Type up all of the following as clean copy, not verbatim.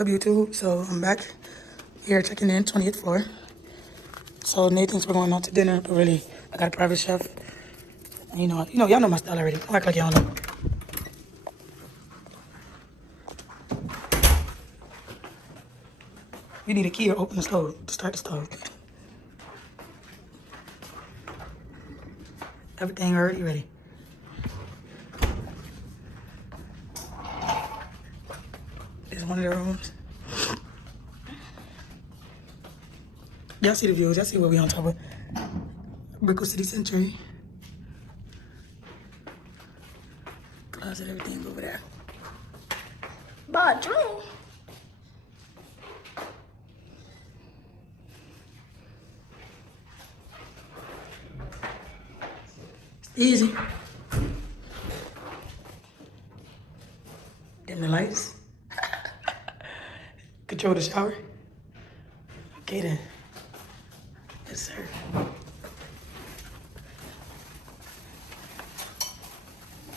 up, YouTube? So I'm back here checking in, 20th floor. So Nate thinks we're going out to dinner, but really, I got a private chef. And y'all know my style already. Don't act like y'all know. You need a key to open the stove, to start the stove. Everything already ready. This is one of the rooms. Y'all see the views. Y'all see what we on top of. Brickell City Century. Closet, everything over there. Bathroom. It's easy. Dim the lights. Control the shower. Okay then. Yes, sir.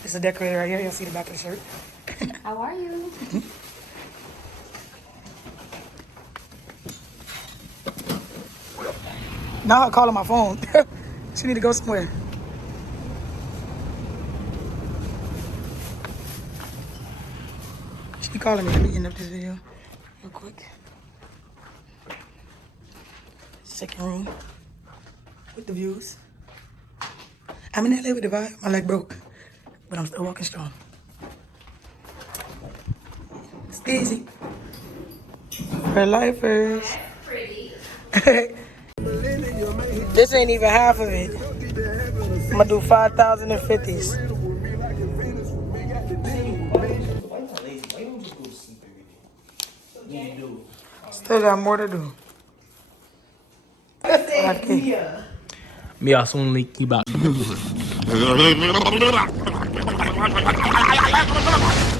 It's a decorator right here. You'll see the back of the shirt. How are you? Now I call on my phone. She need to go somewhere. She calling me. Let me end up this video real quick. Second room with the views. I'm in LA with the vibe. My leg broke, but I'm still walking strong. It's easy. For lifers. Pretty. This ain't even half of it. I'm gonna do 5,050s. Still got more to do. Okay. Me soon link you back.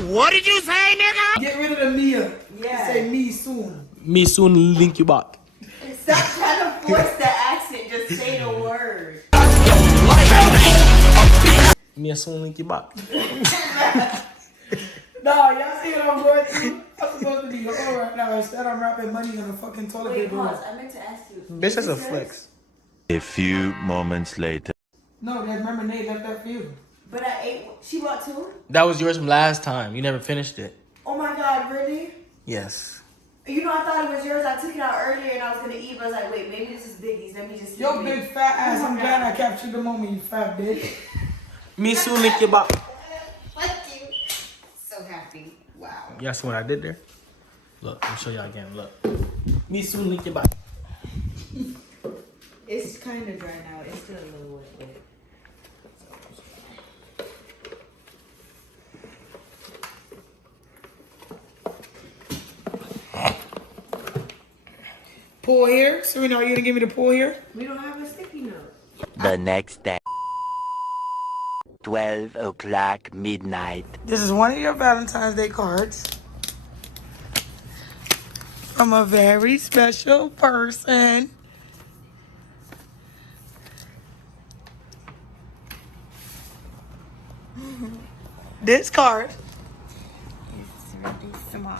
What did you say, nigga? Get rid of the Mia. Yeah. Say me soon. Me soon link you back. Stop trying to force the accent. Just say the word. Me soon link you back. No, y'all see what I'm going through? I'm supposed to be going right now. Instead, I'm wrapping money in a fucking toilet paper. Pause. I meant to ask you. Bitch, that's a flex. A few moments later. No, remember Nate left that for you. But I ate. She bought two? That was yours from last time. You never finished it. Oh my God, really? Yes. You know, I thought it was yours. I took it out earlier and I was gonna eat, but I was like, wait, maybe this is Biggie's. Let me just eat Yo, it. big fat ass. I'm glad I captured the moment, you fat bitch. Me soon link you back. Fuck you. So happy. Wow. Y'all see what I did there? Look, let me show y'all again. Look. Me soon link you back. It's kind of dry now. It's still a little wet. Pull here. Serena, are you gonna give me the pull here? We don't have a sticky note. The next day. 12 o'clock midnight. This is one of your Valentine's Day cards. From a very special person. This card. It's really small.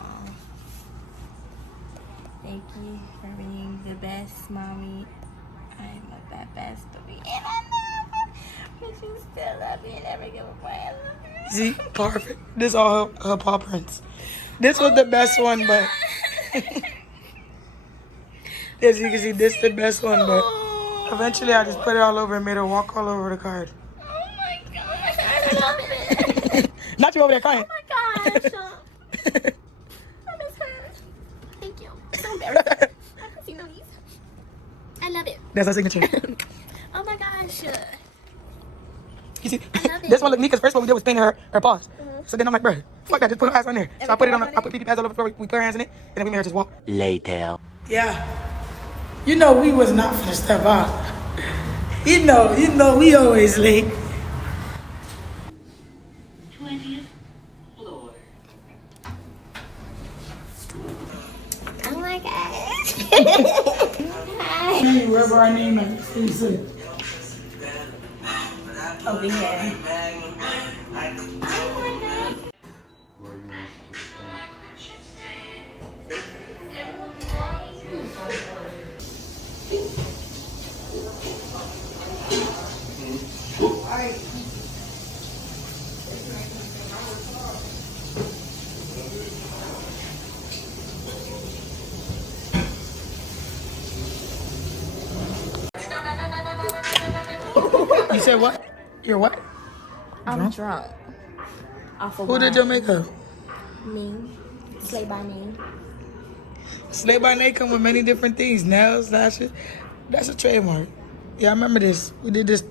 Thank you for being the best mommy. I'm a best baby. And I love her. But you still love me and never give a boy I love her. See, perfect. This all her paw prints. This was the best one, but as you can see, this is the best one, but eventually I just put it all over and made her walk all over the card. Oh my gosh, I love it. Not you over there crying. Oh my gosh. I miss her. Thank you. So embarrassing. I've never seen these. I love it. That's her signature. Oh my gosh. You see, love it. this one looked neat because first what we did was paint her paws. So then I'm like, bro, fuck that, just put her eyes on there. So I put it on, I put PP pads all over the floor, we put her hands in it, and then we made her just walk. Later. Yeah. You know we was not finna step out. You know, we always late. 20th floor. Oh my gosh. Hey, wherever our name is, please sit. Over here. You said what? You're what? I'm drunk. Off of Who did your makeup? Me. Slay by name. Slay by Nate come with many different things. Nails, lashes. That's a trademark. Yeah, I remember this. We did this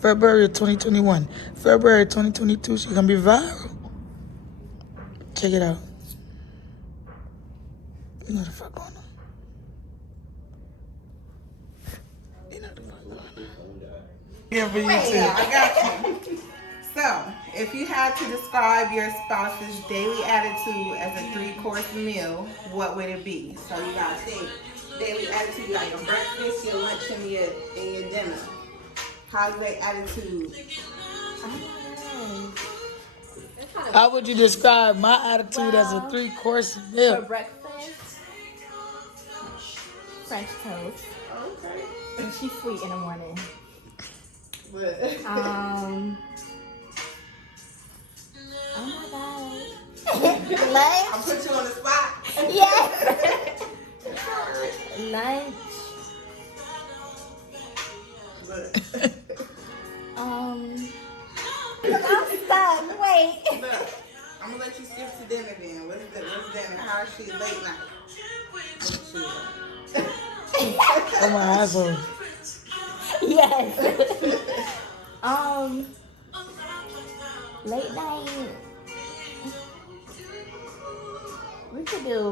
February of 2021. February 2022, she's gonna be viral. Check it out. You know the fuck going on. You know the fuck going on. Yeah, for you too. I got you. So, if you had to describe your spouse's daily attitude as a 3-course meal, what would it be? So you gotta think daily attitude. You got your breakfast, your lunch, and your dinner. How's their attitude? How would you describe my attitude as a 3-course For meal? breakfast, French toast. Okay. And she's sweet in the morning. But Oh my god. Lunch? I'll put you on the spot. Yes. Lunch. I'm stuck. Wait. Look, I'm gonna let you skip to dinner then. What's dinner? How is she late night? What's she Oh my asshole. Yes. Late night. We could do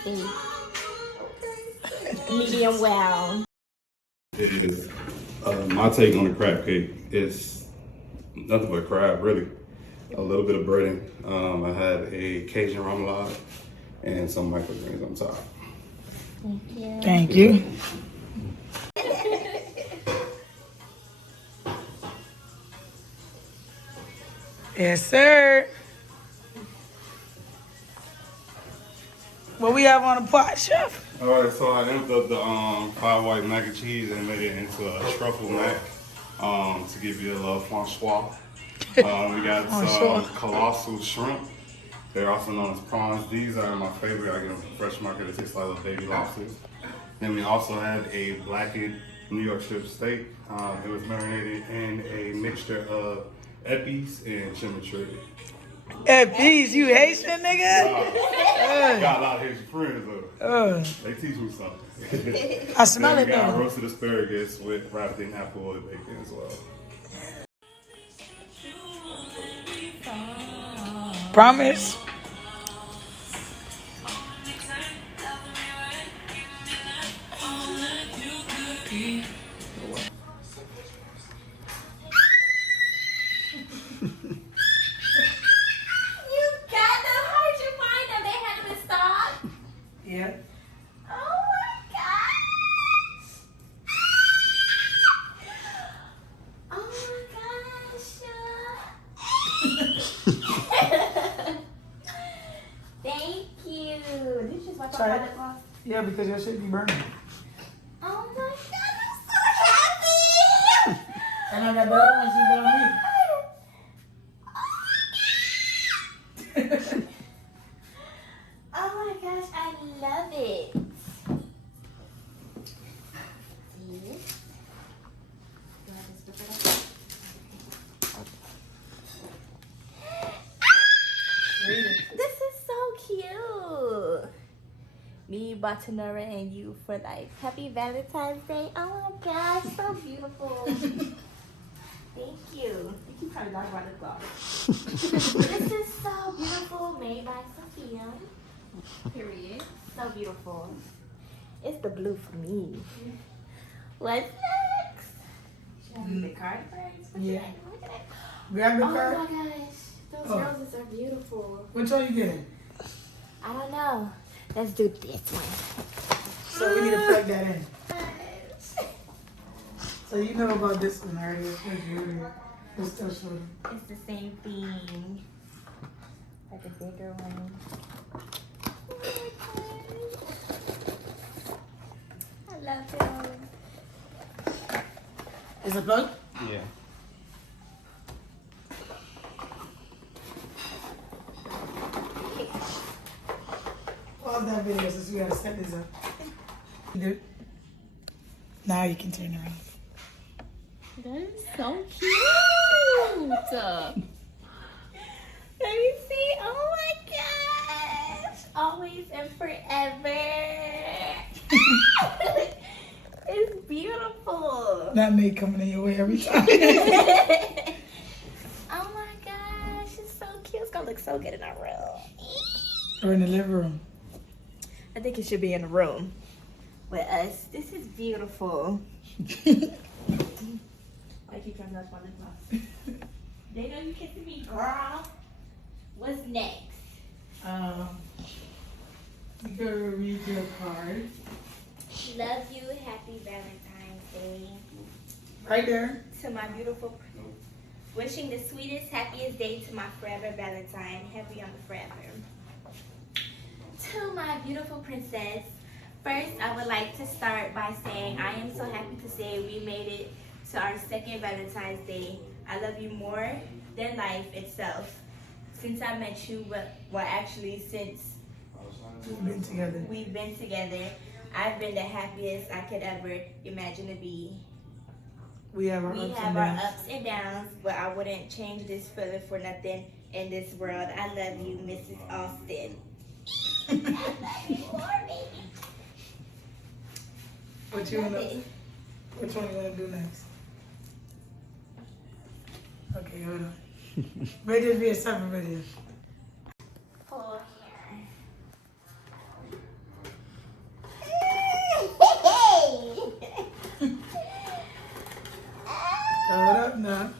steak. Medium well. Is my take on the crab cake is nothing but crab, really. A little bit of breading. I had a Cajun remoulade and some microgreens on top. Thank you. Thank you. Yes, sir. What we have on the pot, chef? All right, so I emptied up the fried white mac and cheese and made it into a truffle mac to give you a little francois. We got some colossal shrimp. They're also known as prawns. These are my favorite. I get them from Fresh Market. They taste like little baby lobsters. Then we also had a blackened New York strip steak. It was marinated in a mixture of epis and chimichurri. Hey, peace, you Haitian nigga? Got a lot of Haitian friends though. They teach me something. I smell Then it we got though. roasted asparagus with wrapped in apple oil bacon as well. Promise? You got them. How'd you find them? They had them in stock. Yeah. Oh my gosh. Oh my gosh. Thank you. Did you just wipe out Sorry. my lip gloss? Yeah, because your shit be burning. Oh my god, I'm so happy. And I got the other ones you bought me. Oh my gosh, I love it. See? Do I just look it up? This is so cute. Me, Batanura, and you for life. Happy Valentine's Day. Oh my gosh, so beautiful. Thank you. You keep trying to knock my lip gloss. This is so beautiful, made by Sophia. Period. So beautiful. It's the blue for me. What's next? The card first? Yeah. Look at that. Grab the Oh card. my gosh. Those Oh. roses are beautiful. Which one you getting? I don't know. Let's do this one. So we need to plug that in. So you know about this one already. It's still shorter. It's the same thing. Like a bigger one. I love them. Is it plug? Yeah. Pause that video since we gotta set this up. Dude. Now you can turn around. That is so cute. Let me see. Oh my gosh. Always and forever. It's beautiful. That may coming in your way every time. Oh my gosh. It's so cute. It's gonna look so good in our room. Or in the living room. I think it should be in the room with us. This is beautiful. I keep trying to touch my lip gloss. They know you kissing me, girl. What's next? You gotta read your card. Love you. Happy Valentine's Day. Right there. To my beautiful, wishing the sweetest, happiest day to my forever Valentine. Heavy on the forever. To my beautiful princess. First, I would like to start by saying I am so happy to say we made it to our second Valentine's Day. I love you more than life itself. Since I met you, actually since we've been together, I've been the happiest I could ever imagine to be. We have our ups and downs, but I wouldn't change this feeling for nothing in this world. I love you, Mrs. Austin. I love you more, baby. Which one you wanna do next? Okay, hold on. May this be a separate video. Pull here. Hold up now.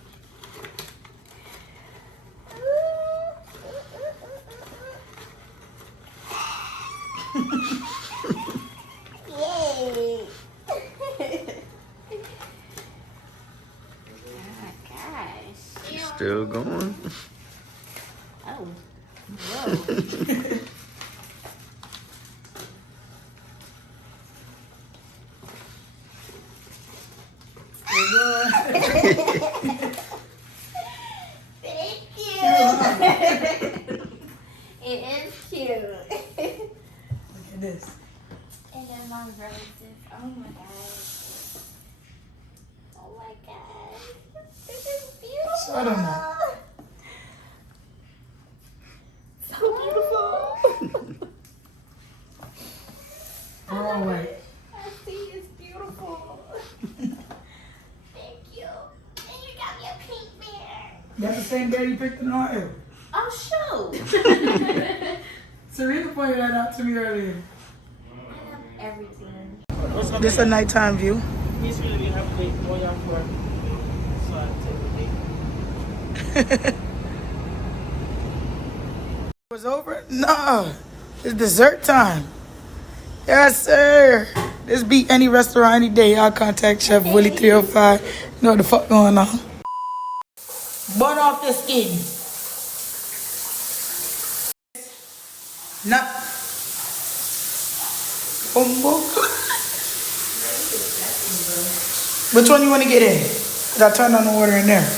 Yay! Oh my gosh. Still going? Oh. Whoa. Thank you. It is cute. Look at this. And then my roses. Oh my gosh. Oh my gosh. This is beautiful. Shut up now. So beautiful. We're all right. I see it's beautiful. Thank you. And you got me a pink bear. That's the same bear you picked in Ohio. Oh, shoot. Serena pointed that out to me earlier. I love everything. This is a nighttime view. He's really have to wait more for so I take a It was over? No. It's dessert time. Yes, sir. This beat any restaurant any day. Y'all contact Chef Willie 305. You know what the fuck going on. Burn off the skin. Nah. Boom, boom. Which one you want to get in? 'Cause I turned on the water in there.